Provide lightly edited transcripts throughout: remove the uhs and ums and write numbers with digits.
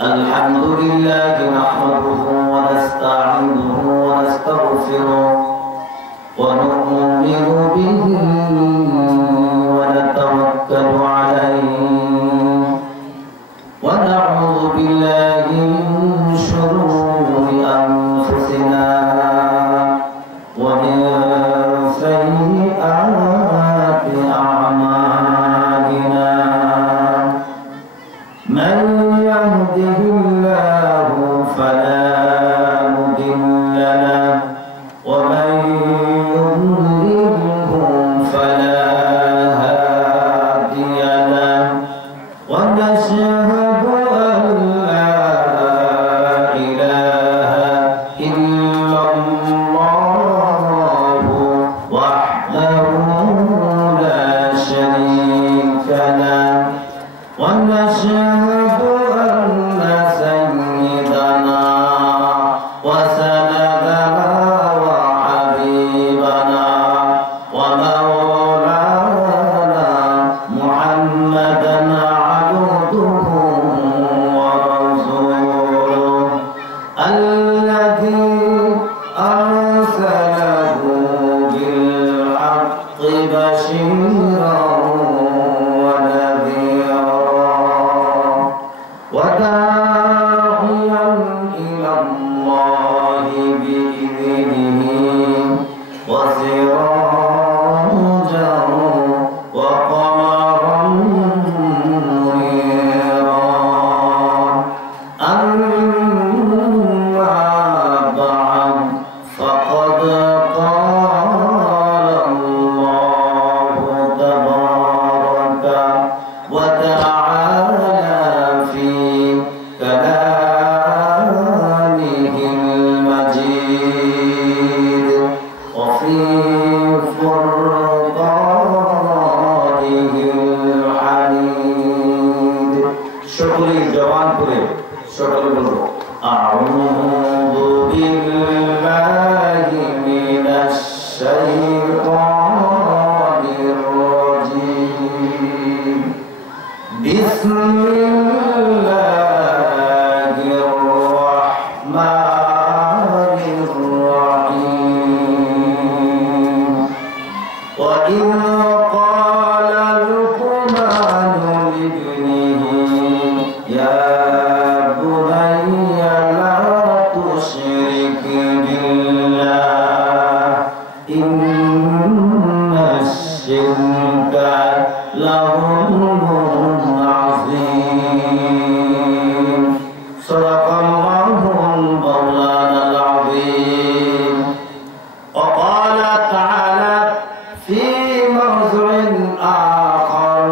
الحمد لله نحمده ونستعينه ونستغفره ونؤمن به ونتوكل عليه ونعوذ بالله من شرور أنفسنا ومن سيئات أعمالنا من يهده الله فلا مضل له ومن يضلله فلا هادي له ونشهد أن لا إله إلا الله وحده لا شريك له ونشهد أن سيدنا وسندنا وحبيبنا ومولانا محمدا عبده ورسوله الذي أرسله بالحق بشيرا وداعيا إلى الله بإذنه وسراجا وقمرا منيرا أما بعد فقد قال الله تبارك وتعالى كلامه المجيد وفي فرقانه الحميد شكري جوان করে সকলে বলবো أعوذ بالله من الشيطان الرجيم بسم الله الرحمن الرحيم وإذ قال لقمان لابنه يا بني لا تشرك بالله إن الشرك لظلم عظيم صدق الله مولانا العظيم وقال تعالى في موضع آخر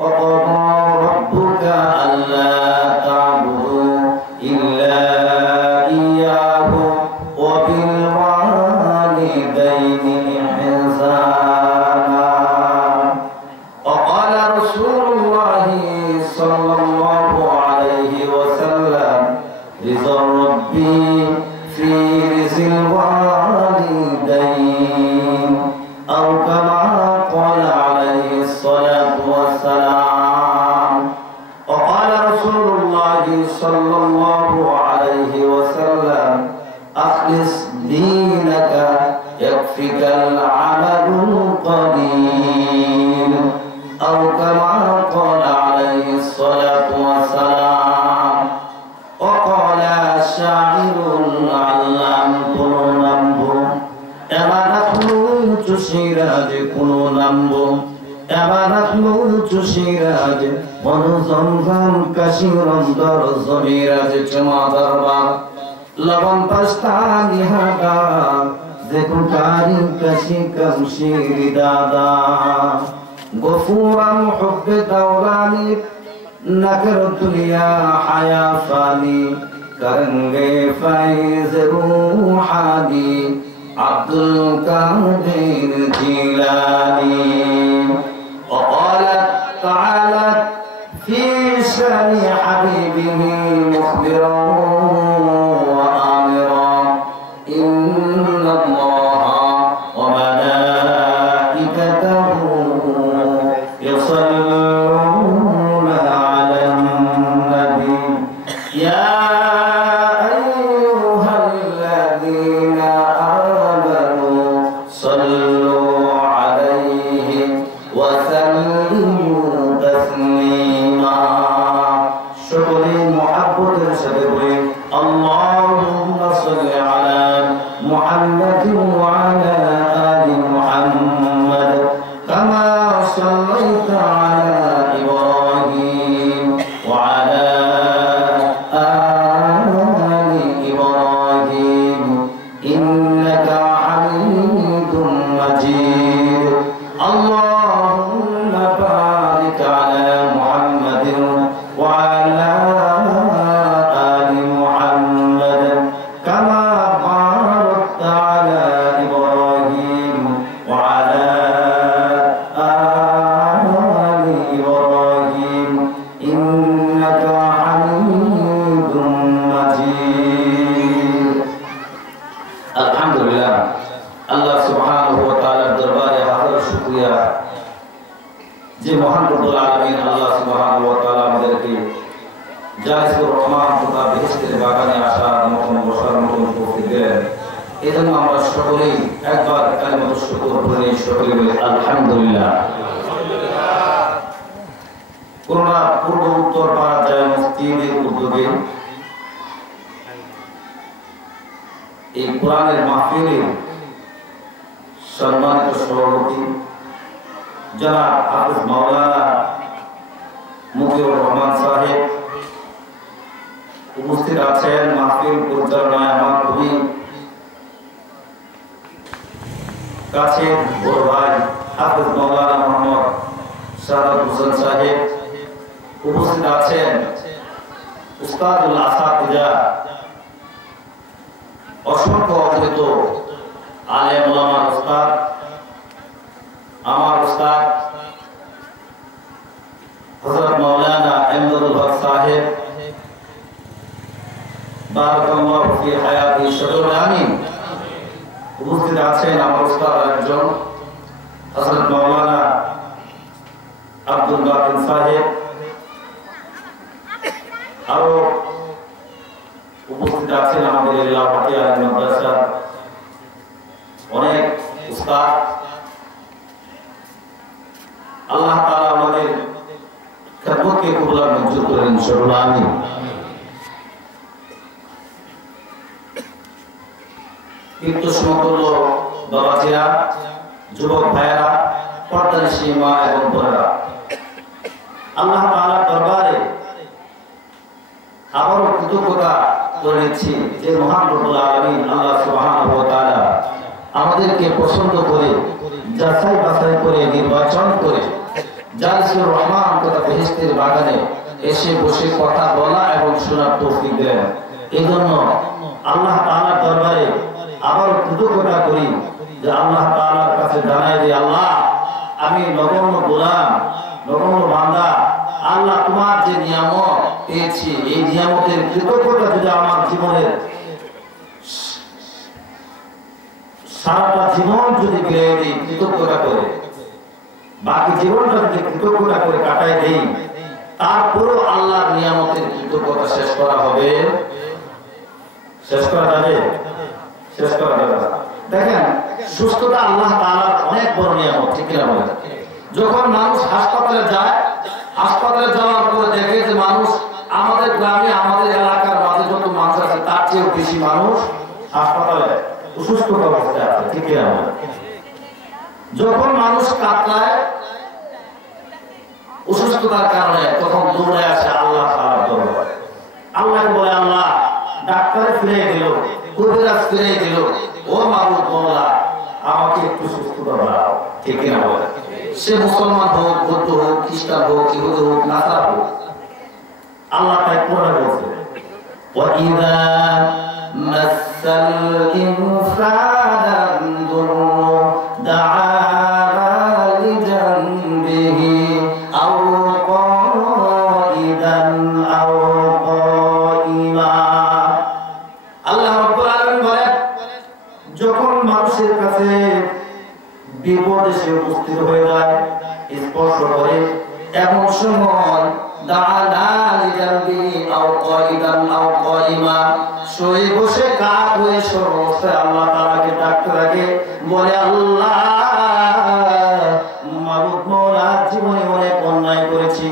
وقضى ربك ألا تعبدوا إلا إياه وبالوالدين إحسانا وقال رسول الله صلى الله عليه وسلم رضا ربي في رزق الوالدين أو كما قال عليه الصلاة والسلام وقال رسول الله صلى الله عليه وسلم أخلص دينك يكفك العمل القليل أو كما قال عليه الصلاة والسلام وقال شاعر علام كنو نمبو এবার আপনি চুষিরাজ কোনো নামবো এবার আপনি চুষিরাজ মনোজমজম কাশিরন্দর জমিরাজ চমা দরবার লবণ পাস্তা নিহাদা যেকুকারি কাশি কমশিরি দাদা গফুরাম হুব্বে দৌরানি নকর দুনিয়া হায়া ফানি করেंगे फैज़ रूहानी अब्दुल कादिर जिलानी وقال تعالى في شأن حبيبه مخبرا وآمرا إن الله وملائكته يصلون على النبي ইয়া আইয়ুহাল্লাযীনা আমানু সাল্লু আলাইহি ওয়া সাল্লিমু তাসলিমা। সকলে মুহাব্বতের সাথে বলি আল্লাহুম্মা সাল্লি আলা মুহাম্মাদিন ওয়া আলা আলি মুহাম্মাদ কামা সাল্লাইতা আলা ইব্রাহিম ওয়া আলা আলি ইব্রাহিম ইন্নাকা হামিদুম মাজিদ। আল্লাহুম্মা বারিক আলা মুহাম্মাদিন ওয়া আলা আলি মুহাম্মাদ কামা বারাকতা আলা ইব্রাহিম ওয়া আলা আলি ইব্রাহিম ইন্নাকা হামিদুম মাজিদ। আলহামদুলিল্লাহ, আল্লাহ সুবহানাহু ওয়া তাআলার দরবারে হাজার শুকরিয়া যে মহান রব্বুল আলামিন আল্লাহ সুবহানাহু ওয়া তাআলা আমাদেরকে জালিসুর রহমান তথা বেহেশতের বাগানে আসার মতন বসার মতন তৌফিক দিলেন। এজন্য আমরা সকলেই একবার কালিমাতুশ শুকর পড়ে সকলে বলি আলহামদুলিল্লাহ। করোনা পূর্ব উত্তর পাড়া যায় মসজিদের উদ্যোগে এই কোরআনের মাহফিলের সম্মানিত সভাপতি জনাব হাফেজ মাওলানা মুজিবুর রহমান সাহেব উপস্থিত আছেন। মাহফিল পরিচালনায় আমার খুবই কাছের বড় ভাই হাফেজ মাওলানা মোহাম্মদ সাদাত হোসেন সাহেব উপস্থিত আছেন। উস্তাদুল আসাতিজা অসংখ্য অগণিত আলেম ওলামার উস্তাদ, আমার উস্তাদ হযরত মাওলানা ইমদাদুল হক সাহেব বারাকাল্লাহু ফি হায়াতি সকলে আমিন। উপস্থিত আছেন আমার উস্তাদ একজন হযরত মাওলানা আব্দুল বাকির সাহেব, আরো উপস্থিত আছেন আমাদের এলাকাতে আলিম মাদ্রাসার অনেক উস্তাদ। আল্লাহ তাআলা আমাদের খেদমতকে কবুল আর মঞ্জুর করেন ইনশাআল্লাহ আমিন। একটু সমতুল্য বাবাজিরা, যুবক ভাইয়েরা, পর্দানিশী মা এবং বোনেরা, আল্লাহ তাআলার দরবারে আবারও কৃতজ্ঞতা করে নিচ্ছি যে মহান রব্বুল আলামিন আল্লাহ সুবহানাহু ওয়া তাআলা আমাদেরকে পছন্দ করে যাচাই বাছাই করে নির্বাচন করে জালিসুর রহমান তথা বেহেশতের বাগানে এসে বসে কথা বলা এবং শোনার তৌফিক দেন। এই জন্য আল্লাহ তাআলার দরবারে আবার কৃতজ্ঞতা করি যে আল্লাহ তাআলার কাছে জানাই যে আল্লাহ আমি নগণ্য গোলাম, নগণ্য বান্দা, আল্লাহ তোমার যে নিয়ামত পেয়েছি এই নিয়ামতের কৃতজ্ঞতা যদি আমার জীবনের সারাটা জীবন যদি বিলিয়ে দিই কৃতজ্ঞতা করে, বাকি জীবনটা যদি কৃতজ্ঞতা করে কাটাই দেই, তারপরও আল্লাহর নিয়ামতের কৃতজ্ঞতা শেষ করা হবে? শেষ করা যাবে? শেষ করা যাবে না। দেখেন, সুস্থতা আল্লাহ তাআলার অনেক বড় নিয়ামত, ঠিক কিনা বলেন? যখন মানুষ হাসপাতালে যায়, হাসপাতালে যাওয়ার পরে দেখে যে মানুষ আমাদের গ্রামে আমাদের এলাকার মাঝে যত মানুষ আছে তার চেয়েও বেশি মানুষ হাসপাতালে অসুস্থ অবস্থায় আছে, ঠিক কিনা বলেন? যখন মানুষ কাতরায় অসুস্থতার কারণে তখন দৌড়ে আসে আল্লাহ তাআলার দরবারে। আল্লাহকে বলে আল্লাহ ডাক্তার ফিরে দিল, কবিরাজ ফিরে দিল, ও মাবুদ মওলা আমাকে একটু সুস্থতা দাও, ঠিক কিনা বলেন? সে মুসলমান হোক, বৌদ্ধ হোক, খ্রিস্টান হোক, ইহুদি হোক, নাসারা হোক, আল্লাহ তাই কোরআনে বলছে ওয়াইদা মাসাল ইনসানা দুররু দাআ লিজানবিহি আও কাইদান আও কাইমা। আল্লাহ রাব্বুল আলামিন বলেন, যখন মানুষের কাছে বিপদ এসে উপস্থিত হয়ে যায়, স্পর্শ করে, এমন সময় দাআ লিজানবিহি আও কাইদান কাইদান আও কাইমা, শুয়ে বসে কাত হয়ে সর্বস্থায় আল্লাহ তাআলাকে ডাকতে থাকে, বলে আল্লাহ মাবুদ মওলা, জীবনে অনেক অন্যায় করেছি,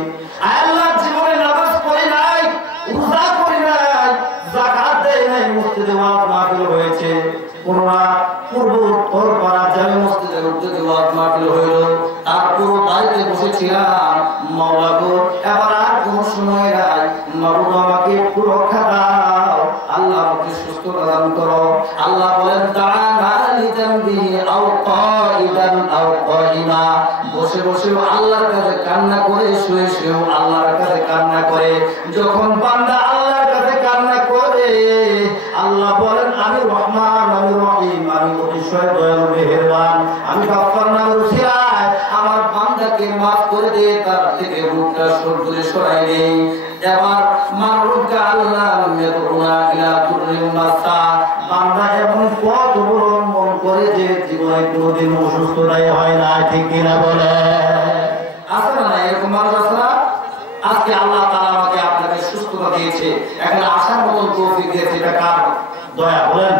আল্লাহ জীবনে নামাজ পড়ি নাই, রোজা করি নাই, যাকাত দেই নাই, মসজিদে ওয়াজ মাহফিল হয়েছে, কোনরা পূর্ব উত্তর পাড়া জামে মসজিদের উদ্যোগে ওয়াজ মাহফিল হইল, তারপর বাড়িতে বসেছিলাম, মাওলা গো এবার আর কোন সময় নাই, মাবুদ আমাকে একটু রক্ষা দাও, আল্লাহ আমাকে সুস্থ প্রদান করো। আল্লাহ বলেন তাআলা লিজামবি আও কাইদান আও কাইমা, বসে বসে আল্লাহর কাছে কান্না করে, শুয়ে শুয়ে আল্লাহর কাছে কান্না করে। যখন বান্দা আল্লাহর কাছে কান্না করে, আল্লাহ বলেন আমি রহমান, আমি রহিম, আমি অতিশয় দয়ালু মেহেরবান, আমি গাফফার নামের উসিলায় আমার বান্দাকে মাফ করে দিয়ে তার থেকে রূপটা সরদুরে সরাই দেই। এবার মারুকা আল্লাহ মেদুনা ইলা কুররিন মাসা, বান্দা এমন পথ অবলম্বন করে যে জীবনে কোনোদিন অসুস্থতাই হয় না, ঠিক কিনা বলে? আছে না এরকম মানুষ আছে না? আজকে আল্লাহ তাআলা আমাকে আপনাকে সুস্থতা দিয়েছে, এখন আসার মতন তৌফিক দিয়েছে, এটা কার দয়া বলেন?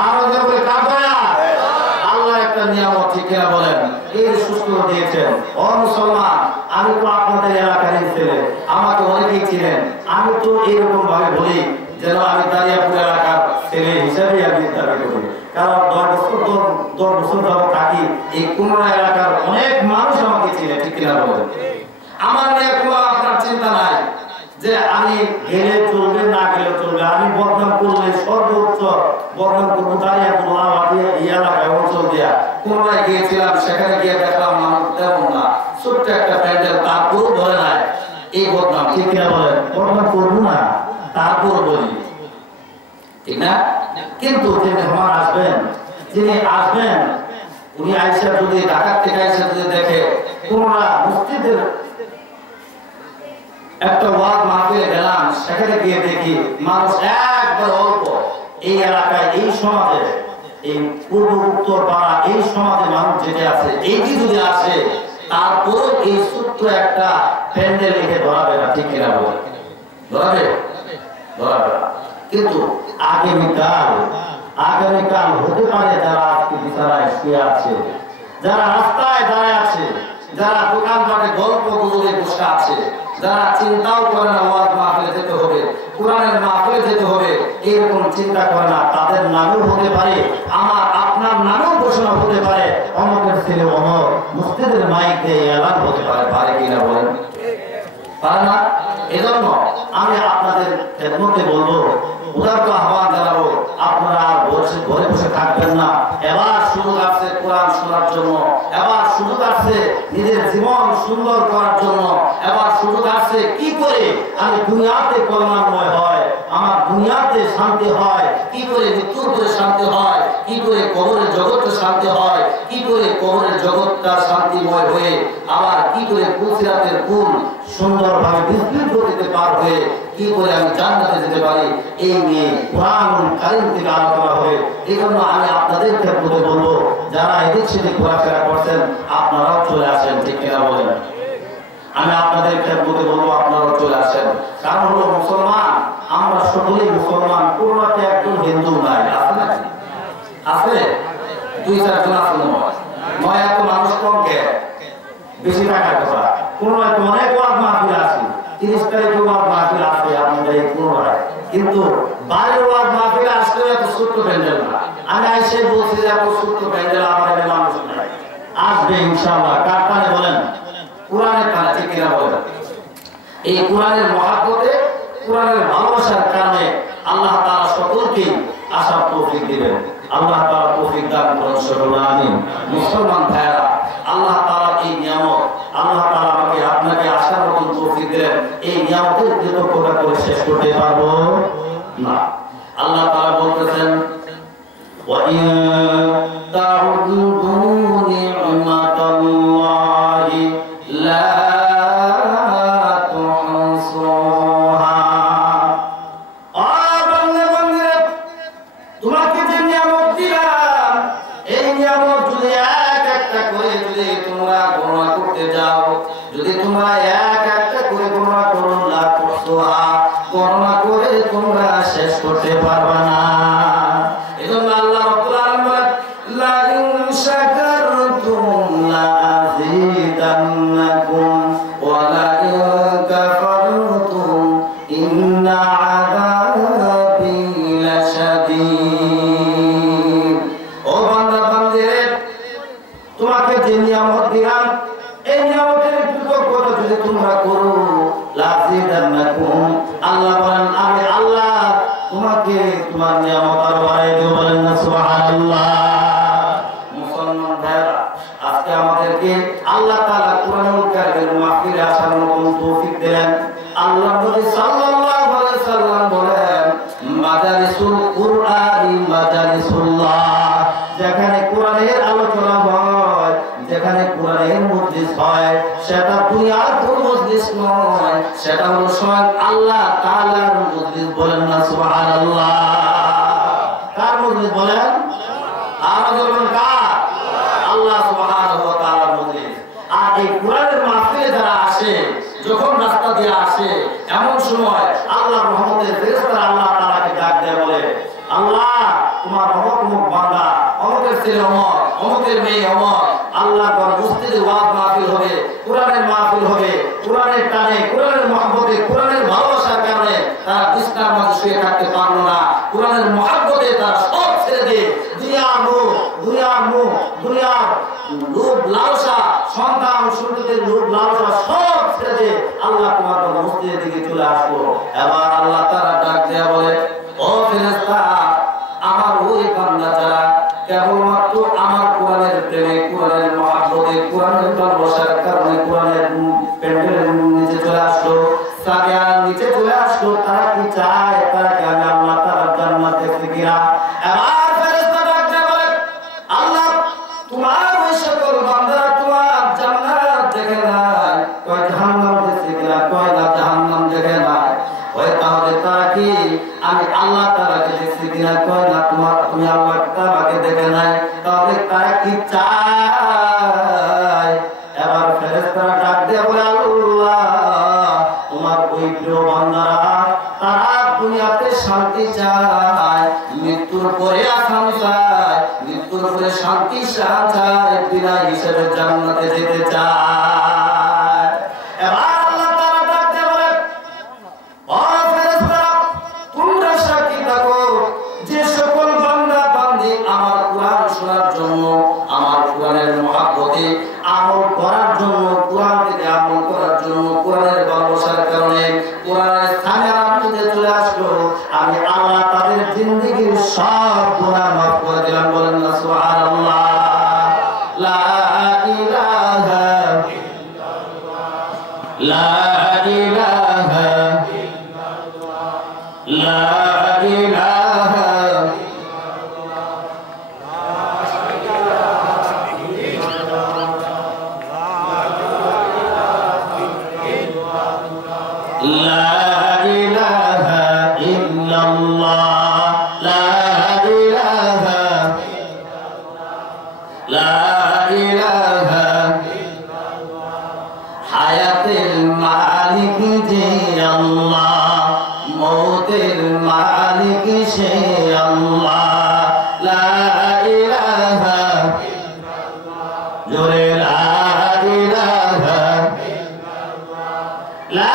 আর বলে কার দয়া? আল্লাহ একটা নিয়ামত, ঠিক কিনা বলেন? এই সুস্থতা দিয়েছেন। ও মুসলমান, আমি তো আপনাদের এলাকারই ছেলে, আমাকে অনেকেই চিনেন, আমি তো এইরকম ভাবে বলি যেন আমি দারিয়াপুর এলাকার ছেলে হিসাবে আমি দাবি করি, কারণ 10 বছর যাবত থাকি এই কুমড়া এলাকার অনেক মানুষ আমাকে চিনে, ঠিক কিনা বলেন? আমার নিয়ে কোনো আপনার চিন্তা নাই যে আমি গেলে চলবে না গেলে চলবে, আমি বদনাম করলে সর্বোচ্চ বদনাম করবো দারিয়াপুর এই এলাকায় অঞ্চল দিয়া। কুমড়ায় গিয়েছিলাম, সেখানে গিয়ে দেখলাম মানুষ তেমন না, ছোট্ট একটা প্যান্ডেল, তারপরও ধরে নাই এই বদনাম, ঠিক কিনা বলেন? বদনাম করবো না, তারপর বলি, ঠিক না? কিন্তু যে মেহমান আসবেন, যিনি আসবেন, উনি আইসা যদি ঢাকা থেকে আইসা যদি দেখে তোমরা মসজিদের একটা ওয়াজ মাহফিলে গেলাম, সেখানে গিয়ে দেখি মানুষ একবার অল্প, এই এলাকায় এই সমাজে এই পূর্ব উত্তর পাড়া এই সমাজে মানুষ যেতে আছে, এইটি যদি আসে তারপরও এই ছোট্ট একটা প্যান্ডেল লিখে ধরাবে না, ঠিক কিনা বলে? ধরাবে? ধরাবে না। কিন্তু আগামীকাল হতে পারে যারা আজকে বিছানায় শুয়ে আছে, যারা রাস্তায় দাঁড়ায় আছে, যারা দোকানপাটে গল্প গুজবে বসে আছে, যারা চিন্তাও করে না ওয়াজ মাহফিলে যেতে হবে, কোরআনের মাহফিলে যেতে হবে, এরকম চিন্তা করে না, তাদের নামেও হতে পারে, আমার আপনার নামেও ঘোষণা হতে পারে, অমকের ছেলে অমক, মসজিদের মাইক দিয়ে এলান হতে পারে, পারে কিনা বলেন? পারে না? এজন্য আমি আপনাদের খেদমতে বলবো, উদারত আহ্বান জানাবো, আপনারা আর ঘরে বসে থাকবেন না। এবার সুযোগ আসছে কোরআন শোনার জন্য, এবার সুযোগ আসছে নিজের জীবন সুন্দর করার জন্য, এবার সুযোগ আসছে কি করে আমি দুনিয়াতে কল্যাণময় হয়, আমার দুনিয়াতে শান্তি হয়, কি করে মৃত্যুর পরে শান্তি হয়, কি করে কবরের জগতে শান্তি হয়, কি করে কবরের জগৎটা শান্তিময় হয়ে আবার কি করে পুলসিরাতের পুল সুন্দরভাবে বিস্তৃত গতিতে পার হয়ে কি করে আমি জান্নাতে যেতে পারি, এই নিয়ে কোরআনুল কারীম থেকে আলোচনা হবে। এই জন্য আমি আপনাদের ক্ষেত্রে বলবো, যারা এদিক সেদিক ঘোরাফেরা করছেন আপনারাও চলে আসেন, ঠিক কিনা বলেন? আমি আপনাদের ক্ষেত্রে বলবো আপনারাও চলে আসেন। কারণ হলো মুসলমান, আমরা সকলেই মুসলমান, কোনোটাতে একজন হিন্দু নাই, আছে নাকি? আছে 2-4 জন আছে নয়, এত মানুষ কম কে? বেশি টাকার কথা, কোনো অনেক ওয়াজ মাহফিল আছে, 30 তারিখে ওয়াজ মাহফিল আছে আপনাদের এই পুনরায়, কিন্তু বাইরের ওয়াজ মাহফিল আসলে এত ছোট্ট প্যান্ডেল না। আমি এসে বলছি যে এত ছোট্ট প্যান্ডেল আমার এখানে মানুষ নাই, আসবে ইনশাআল্লাহ। কার কানে বলেন? কোরআনের কানে, ঠিক কিনা বলেন? এই কোরআনের মহব্বতে, কোরআনের ভালোবাসার কারণে আল্লাহ তাআলা সকলকে আসার তৌফিক দিবেন। আল্লাহ তাআলা তৌফিক দান করুন, সকলে আমিন। মুসলমান ভাইরা, আল্লাহ তাআলা এই নিয়ামত, আল্লাহ তাআলা আমাকে আপনাকে আসার মতন তৌফিক দিলেন, এই নিয়ামতের কৃতজ্ঞতা করে শেষ করতে পারবো না। আল্লাহ তাআলা বলতেছেন, ওয়া ইন তাউদু নি'মাতাল্লাহি লা তুহসুহা। তোমাকে যে নিয়ামত দিলাম, এই নিয়ামত যদি এক একটা করে যদি তোমরা গণনা করতে যাও, যদি তোমরা এক একটা করে গণনা করো, লা তুহসুহা, গণনা করে করে তোমরা শেষ করতে পারবে না। এজন্য আল্লাহ রাব্বুল আলামিন বলেন লা ইন শাকারতুম লা আযীদান্নাকুম ওয়া লা ইন কাফারতুম ইন্না আযাবি লাশাদীদ। ও বান্দা বান্দিরে, তোমাকে যে নিয়ামত দিলাম এই নিয়ামতের কৃতজ্ঞতা যদি তোমরা করো লাযীদান্নাকুম, আল্লাহ বলেন আমি আল্লাহ তোমাকে তোমার নিয়ামত আরো বাড়িয়ে দেব। বলেন না সুবহানাল্লাহ। মুসলমান ভাইরা, আজকে আমাদেরকে আল্লাহ তাআলা কুরআনুল কারীমের মাহফিলে আসার মতো তৌফিক দিলেন। আল্লাহ নবী সাল্লাল্লাহু আলাইহি সাল্লাম বলেন মাদারিসুল কুরআনি মাদারিসুল্লাহ, যেখানে কোরআনের আলোচনা হয়, যেখানে কোরআনের মজলিস হয়, সেটা দুনিয়ার কোনো মজলিস নয়, সেটা হলো স্বয়ং আল্লাহ তাআলার মজলিস। বলেন না সুবহানাল্লাহ। কার মজলিস বলেন? আর বলেন কার? আল্লাহ সুবহানাহু ওয়া তাআলার মজলিস। আর এই কোরআনের মাহফিলে যারা আসে, যখন রাস্তা দিয়ে আসে, এমন সময় আল্লাহর রহমতের ফেরেশতারা আল্লাহ তাআলাকে ডাক দেয়, বলে আল্লাহ তোমার অমুক অমুক বান্দা, অমুকের ছেলে অমুক, অমুকের মেয়ে অমুক, আল্লাহর মসজিদে ওয়াজ মাহফিল হবে, কোরআনের মাহফিল হবে, কোরআনের টানে, কোরআনের মহব্বতে, কোরআনের ভালোবাসার কারণে তারা বিছানার মাঝে শুয়ে থাকতে পারলো না। কোরআনের মহব্বতে তারা সব ছেড়ে দিয়ে দুনিয়ার মুখ, দুনিয়ার মুখ, দুনিয়ার লোভ লালসা, সন্তান সন্ততির লোভ লালসা সব ছেড়ে দিয়ে আল্লাহ তোমার মসজিদের দিকে চলে আসলো। এবার আল্লাহ তারা ডাক দেয়া বলে ও ফেরেশতা, আমার ওই বান্দা যারা কেবলমাত্র আমার কোরআনের প্রেমে, কোরআনের মহব্বতে, কোরআনের ভালোবাসার কারণে কোরআনের প্যান্ডেলের নিচে চলে আসলো, সাবিয়ার নিচে চলে আসলো, তারা কি চায়? তারা কি আমি আল্লাহ তাআলার জান্নাত দেখতে কিনা? এবার ফেরেশতা ডাক দেয়া বলে আল্লাহ তোমার ওই সকল বান্দারা তোমার জান্নাত দেখে নাই, কয় জাহান্নাম দেখতে কিনা? কয় না জাহান্নাম দেখে নাই। ওই তাহলে তারা কি আমি আল্লাহ তাআলাকে দেখছি কিনা? কয় না তুমি আল্লাহ তাআলাকে দেখে নাই। তাহলে তারা কি চায়? এবার ফেরেশতারা ডাক দিয়ে বলে আল্লাহ তোমার ওই প্রিয় বান্দারা তারা দুনিয়াতে শান্তি চায়, মৃত্যুর পরে আসাম চায়, মৃত্যুর পরে শান্তি চায়, বিনা হিসেবে জান্নাতে যেতে চায়। এবার আল্লাহ তাআলা ডাক দিয়ে বলে ও ফেরেশতারা তোমরা সাক্ষী থাকো, যে সকল বান্দা বান্দি আমার কোরআন শোনার জন্য, আমার কোরআনের মহব্বতে আমল করার জন্য, কোরআন থেকে আমল করার জন্য, কোরআনের ভালোবাসার কারণে কোরআনের স্থানে আমাদের চলে আসলো, আমি আল্লাহ তাদের জিন্দেগীর সব গুনাহ মাফ করে দিলাম। বলেন না সুবহানাল্লাহ। লা ইলাহা ইল্লাল্লাহ, লা ইলাহা ইল্লাল্লাহ, লা ইলাহা لا إله إلا الله، لا إله لا إله حياة المالك جي الله، موت المالك شي الله، لا إله جري لا إله لا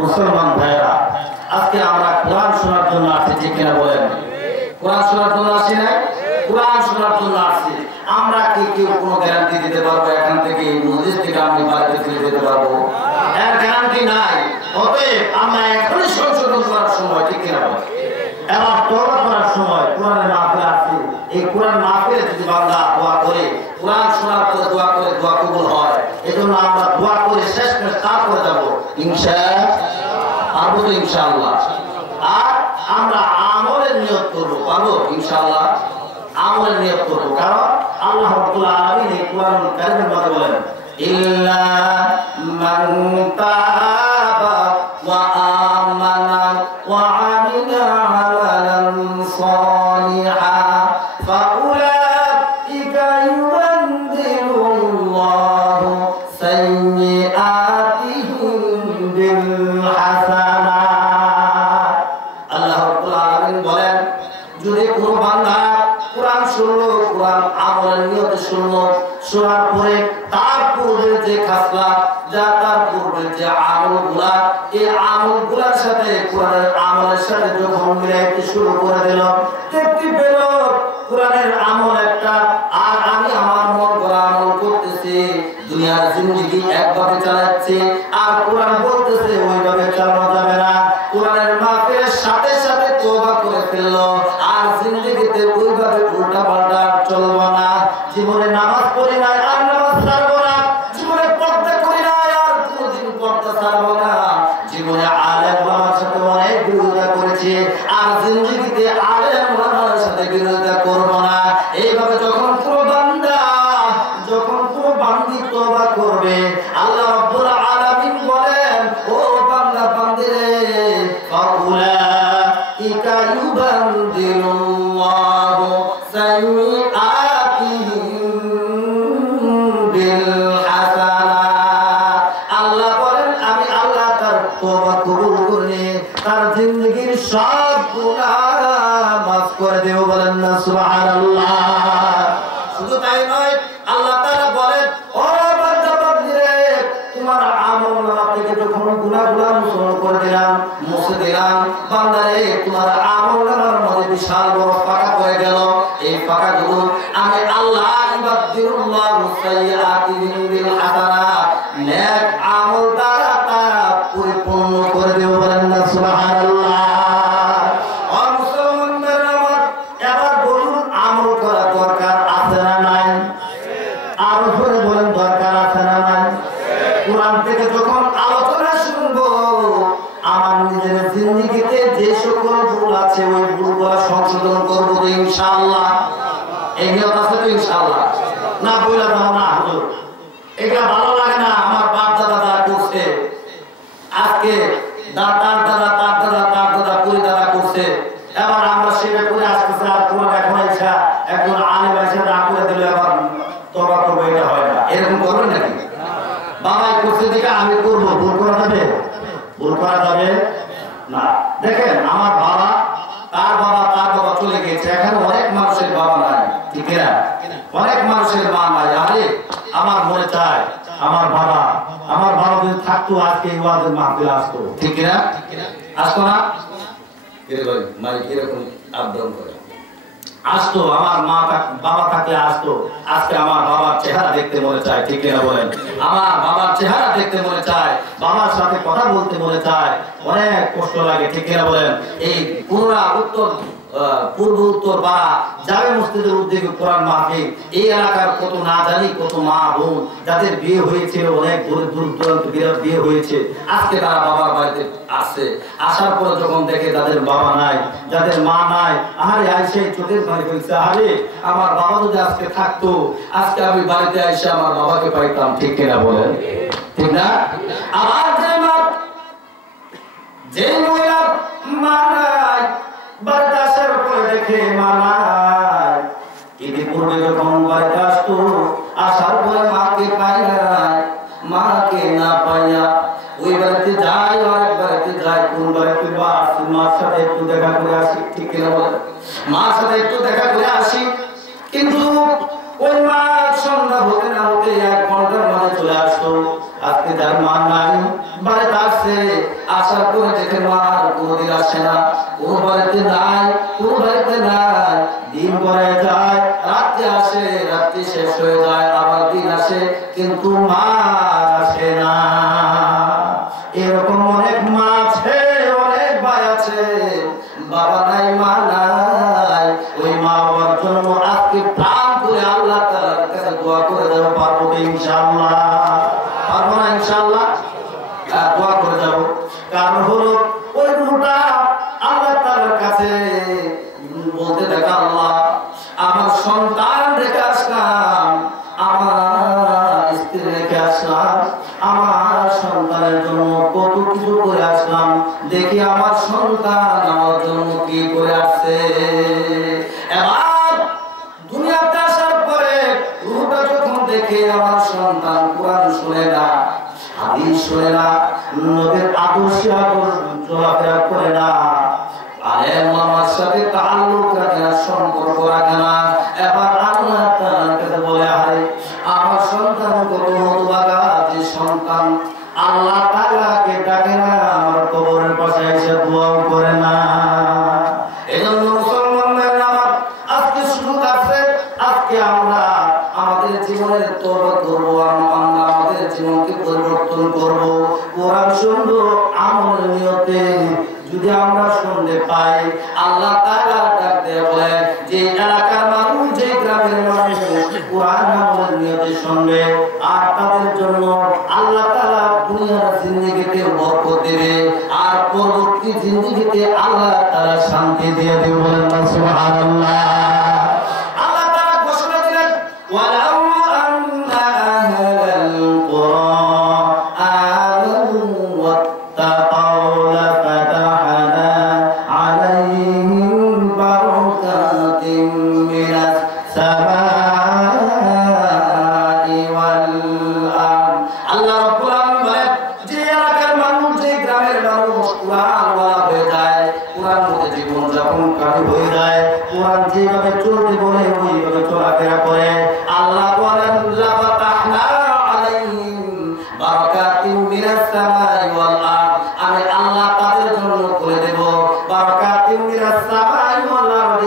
মুসলমান ভাইরা, আজকে আমরা কোরআন শোনার জন্য আসছি, ঠিক কিনা বলেন? কোরআন শোনার জন্য আসি না? কোরআন শোনার জন্য আসছি। আমরা কি কেউ কোনো গ্যারান্টি দিতে পারবো এখান থেকে মসজিদ থেকে আমি বাড়িতে ফিরে যেতে পারবো? এর গ্যারান্টি নাই। অতএব আমরা এখনই সংশোধন করার সময়, ঠিক কিনা বলেন? এবার তওবা করার সময় কোরআনের মাহফিলে আসছি। এই কোরআন মাহফিলে যদি বান্দা দোয়া করে, কোরআন শোনার পরে দোয়া করে দোয়া কবুল হয়, এজন্য আমরা দোয়া করে শেষ করে তারপরে যাব ইনশাআল্লাহ, ইনশাআল্লাহ। আর আমরা আমলের নিয়ত করব, পারবো ইনশাআল্লাহ, আমলের নিয়ত করব। কারণ আল্লাহ রাব্বুল আলামিন এই কোরআনুল কারীমের মধ্যে বলেন ইল্লা মান তাবা ওয়া আমানা ওয়া وعمل عملا صالحا فأولئك يبدل الله سيئاتهم بالحسنات আল্লাহ রাব্বুল আলামিন বলেন যদি কোনো বান্দা কোরআন শুনলো কোরআন আমলের নিয়তে শুনলো শোনার পরে তার পূর্বে যে খাসলাত যা তার পূর্বে যে আমলগুলা এই আমলগুলোর সাথে কোরআনের আমলের সাথে যখন মিলাইতে শুরু করে দিল দেখতে পেল কোরআনের আমল একটা আর আমি আমার মন গড়া আমল করতেছি দুনিয়ার জিন্দেগি একভাবে চালাচ্ছি আর কোরআন বলতেছে ওইভাবে চালানো যাবে না কোরআনের মাহফিলের সাথে সাথে তওবা করে ফেললো আর জিন্দেগিতে ওইভাবে উল্টা পাল্টা চলবো না জীবনে নামাজ পড়ি নাই আর নামাজ ছাড়বো না জীবনে পর্দা করি নাই আর কোনদিন পর্দা ছাড়বো না জীবনে আলেম ওলামার সাথে অনেক বিরোধিতা করেছি আর জিন্দেগিতে আলেম ওলামার সাথে বিরোধিতা করবো না এইভাবে যখন কোনো বান্দি তওবা করবে আল্লাহ রাব্বুল আলামিন বলেন ও বান্দা বান্দিরে ফাউলাইকা ইউবাদদিলুল্লাহু সাইয়্যাতিহিম বিল হাসানাত আল্লাহ বলেন আমি আল্লাহ তার তওবা কবুল করে তার জিন্দেগীর সব গুনাহ মাফ করে দেব বলেন না সুবহানাল্লাহ শুধু তাই নয় আল্লাহ তাআলা বলেন ও বান্দা বান্দিরে তোমার আমলনামা থেকে যখন গুনাহগুলো মোচন করে দিলাম মুছে দিলাম বান্দারে তোমার আমলনামার মধ্যে বিশাল বড় ফাঁকা হয়ে গেল এই ফাঁকাগুলো আমি আল্লাহ ইবাদদিরুল্লাহু সাইয়্যাতিহিম বিল হাসানাত নেক আমল দ্বারা তারা পরিপূর্ণ করে দেব বলেন না সুবহানাল্লাহ সংশোধন করবো তো ইনশাআল্লাহ এই নিয়ত আছে তো ইনশাআল্লাহ না বইলা দাও না হুজুর এটা ভালো লাগে না আমার বাপ দাদা করছে আজকে দাদার দাদা তার দাদা তার দাদা পুরি দাদা করছে এবার আমরা সেটা করে আসতেছে আর কোরআন এখন আইসা একজন আলেম আইসা না করে দিলে আবার তওবা করবো এটা হয় না এরকম করবেন নাকি বাবাই করছে দিকে আমি করবো ভুল করা যাবে না দেখেন আমার বাবা তার বাবা চলে গেছে এখানে অনেক মানুষের বাবা নাই ঠিক না অনেক মানুষের মা নাই আরে আমার মনে চায় আমার বাবা যদি থাকতো আজকে এই ওয়াজের মাহফিলে আসতো ঠিক না আসতো না এরকম মাইক এরকম আবদান করে আসতো আমার বাবা থাকলে আসতো আজকে আমার বাবার চেহারা দেখতে মনে চায় ঠিক না বলেন আমার বাবার চেহারা দেখতে মনে চায় বাবার সাথে কথা বলতে মনে চায় অনেক কষ্ট লাগে ঠিক না বলেন এই পুরা উত্তর পূর্ব উত্তর পাড়া জামে মসজিদের উদ্যোগে কোরআন মাহফিল এই এলাকার কত না জানি কত মা বোন যাদের বিয়ে হয়েছিল অনেক দূর দূরান্ত বিয়ে হয়েছে আজকে তারা বাবার বাড়িতে আসছে আসার পর যখন দেখে তাদের বাবা নাই যাদের মা নাই আরে আইসে চোখের পানি ফেলছে আরে আমার বাবা যদি আজকে থাকতো আজকে আমি বাড়িতে আইসে আমার বাবাকে পাইতাম ঠিক কিনা বলেন ঠিক না আমার যে মহিলা মা নাই বাড়িতে আসার পরে দেখে মা নাই ইতিপূর্বে যখন বাড়িতে আসতো আসার পরে মাকে পাই নাই মাকে না পাইয়া ওই বাড়িতে যাই অনেক বাড়িতে যাই কোন বাড়িতে বা আসি মার সাথে একটু দেখা করে আসি ঠিক কিনা বলে মার সাথে একটু দেখা করে আসি কিন্তু ওই মা সন্ধ্যা হতে না হতে 1 ঘন্টার মধ্যে চলে আসতো আজকে যার মা নাই বাড়িতে আসছে আসার পরে দেখে মা কোনদিন আসে না কোন বাড়িতে নাই দিন পরে যায় রাত্রে আসে রাত্রি শেষ হয়ে যায় আবার দিন আসে কিন্তু মা আসে না এরকম অনেক মা আছে অনেক ভাই আছে বাবা নাই মা নাই ওই মা বাবার জন্য আজকে প্রাণ করে আল্লাহ তাআলার কাছে দোয়া করে যাব পারবো ইনশাআল্লাহ পারবো না ইনশাআল্লাহ দোয়া করে যাব কারণ হলো ওই রূহটা আল্লাহ তাআলার কাছে বলতে দেখা আল্লাহ আমার সন্তান রেখে আসলাম আমার স্ত্রী রেখে আসলাম আমার সন্তানের জন্য কত কিছু করে আসলাম দেখি আমার সন্তান নেওয়ার জন্য কি করে আসছে। এবার দুনিয়াতে আসার পরে রূহটা যখন দেখে আমার সন্তান কোরআন শুনে না, হাদিস শুনে না, নবীর আদর্শে চলাফেরা করে না, আলেম ওলামার সাথে তাআল্লুক রাখে না, সম্পর্ক রাখে না, এবার আল্লাহ তাআলার কাছে বলে, আরে আমার সন্তান কত হতভাগা, যে সন্তান আল্লাহ তাআলাকে ডাকে না, আমার কবরের পাশে এসে দোয়াও করে না। এজন্য মুসলমানদের নামাজ আজকে সুযোগ আছে, আজকে আমরা আমাদের জীবনের তওবা করব, আমরা আমাদের জীবনকে পরিবর্তন করব, কোরআন শুনব আমল নিয়তে। যদি আমরা শুনতে পাই আল্লাহ তাআলা ডাক দিয়ে বলে যে এলাকার মানুষ, যে গ্রামের মানুষ কোরআন আমল নিয়তে শুনবে, আর তাদের জন্য আল্লাহ তাআলা দুনিয়ার জিন্দেগিতে বরকত দেবে, আর পরবর্তী জিন্দেগিতে আল্লাহ তাআলা শান্তি দিয়ে দেবে। বলেন না সুবহানাল্লাহ। আল্লাহ তাআলা ঘোষণা দিলেন, ওয়ালাউ আন্না আহলাল কুরা আমানু ওয়াত্তাকাউ লাফাতাহনা আলাইহিম বারাকাতিন মিনাস সামাই ওয়াল আরদ। আল্লাহ রাব্বুল আলামিন বলেন, যে এলাকার মানুষ, যে গ্রামের মানুষ কোরআনওয়ালা হয়ে যায়, কোরআন মতে জীবন যাপন কারি হয়ে যায়, কোরআন যেভাবে চলতে বলে ওইভাবে চলাফেরা করে, আল্লাহ বলেন লাফাতাহনা আলাইহিম বারাকাতিন মিনাস সামাই ওয়াল আরদ, আমি আল্লাহ তাদের জন্য খুলে দেব বারাকাতিন মিনাস সামাই ওয়াল আরদ,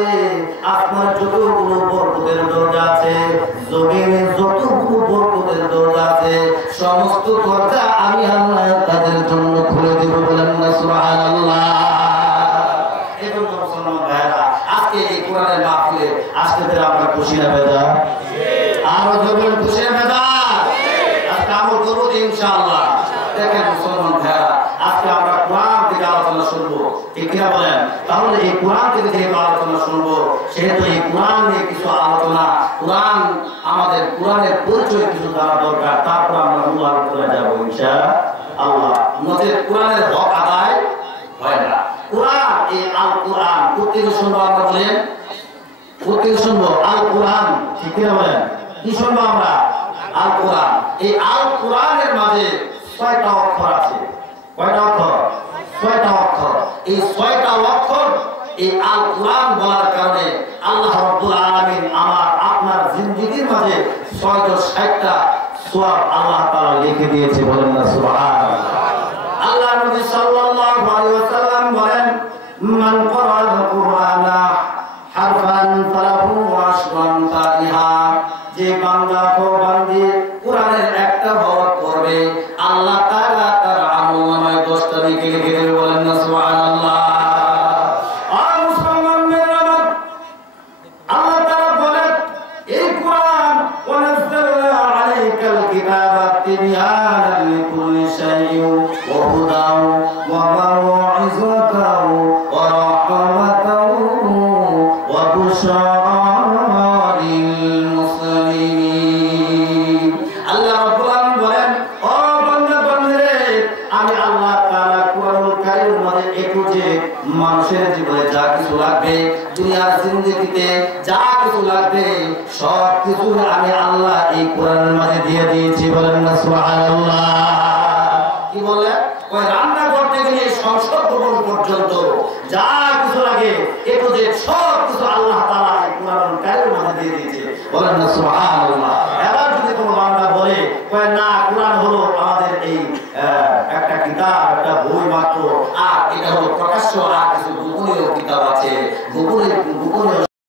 আসমান যতগুলো বরকতের দরজা আছে, জমিনে যতগুলো বরকতের দরজা আছে, সমস্ত দরজা আমি আল্লাহ তাদের জন্য খুলে দেব। বলেন না সুবহানাল্লাহ। এজন্য মুসলমান ভাইরা, আজকে এই কোরআনের মাহফিলে আসতে পেরে আমরা খুশি না বেজা? আরো জোরে খুশি না বেজা? আজকে আমল করবো ইনশাআল্লাহ। দেখেন মুসলমান ভাইরা, আজকে আমরা কোরআন থেকে আলোচনা শুনবো, ঠিক কিনা বলেন? তাহলে এই কোরআন থেকে যেহেতু আলোচনা শুনবো, সেহেতু এই কোরআন নিয়ে কিছু আলোচনা, কোরআন আমাদের কোরআনের পরিচয় কিছু জানা দরকার, তারপর আমরা মূল আলোচনায় যাবো ইনশাআল্লাহ। নচেত কোরআনের হক আদায় হয় না। কোরআন, এই আল কোরআন প্রত্যেকে শুনবো, আমরা বলেন প্রত্যেকে শুনবো আল কোরআন, ঠিক কিনা বলেন? কি শুনবো আমরা? আল কোরআন। এই আল কোরআনের মাঝে ৬টা অক্ষর আছে। কয়টা অক্ষর? ৬টা অক্ষর। এই ৬টা অক্ষর এই আল কোরআন বলার কারণে আল্লাহ রাব্বুল আলামিন আমার আপনার জিন্দেগীর মাঝে ৬৬০টা সওয়াব আল্লাহ তাআলা লিখে দিয়েছে। বলেন না সুবহানাল্লাহ। আল্লাহ নবী সাল্লাল্লাহু আলাইহি ওয়াসাল্লাম বলেন, মান ক্বারাআল কুরআনা হারফান ফালাহু আশরু আমসালিহা, যে বান্দা ও বান্দি কোরআনের একটা হরফ পড়বে, আল্লাহ তাআলা তার আমলনামায় 10টা নেকি লিখে দেবে। বলেন না সুবহানাল্লাহ। আর মুসলমানদের নামাজ আল্লাহ তাআলা বলেন, এই কোরআন ওয়ানাজ্জালনা আলাইকাল কিতাবা তিবয়ানান লিকুল্লি শাইইন ওয়া হুদান ওয়া মাওইযাতান ওয়া রাহমাতান ওয়া বুশরা লিল মুসলিমিন। আল্লাহ রাব্বুল আলামিন বলেন, ও বান্দা বান্দিরে, আমি আল্লাহ তাআলা কোরআনুল কারীমের মধ্যে একটু যে মানুষের জীবনে যা কিছু লাগবে, দুনিয়ার জিন্দেগিতে যা কিছু লাগবে, সব কিছু আমি আল্লাহ এই কোরআনের মধ্যে দিয়ে দিয়েছি। বলেন না সুবহানাল্লাহ। কি বলে? ওই রান্না করতে গিয়ে সংসদ ভবন পর্যন্ত যা কিছু লাগে, একটু যে সব কিছু আল্লাহ তাআলা এই কোরআনুল কারীমের মধ্যে দিয়ে দিয়েছে। বলেন না সুবহানাল্লাহ। এবার যদি কোনো বান্দা বলে, কয় না কোরআন হলো আমাদের এই একটা কিতাব, একটা বই মাত্র, আর এটা হলো প্রকাশ্য, আর কিছু গোপনীয় কিতাব আছে, গোপনীয়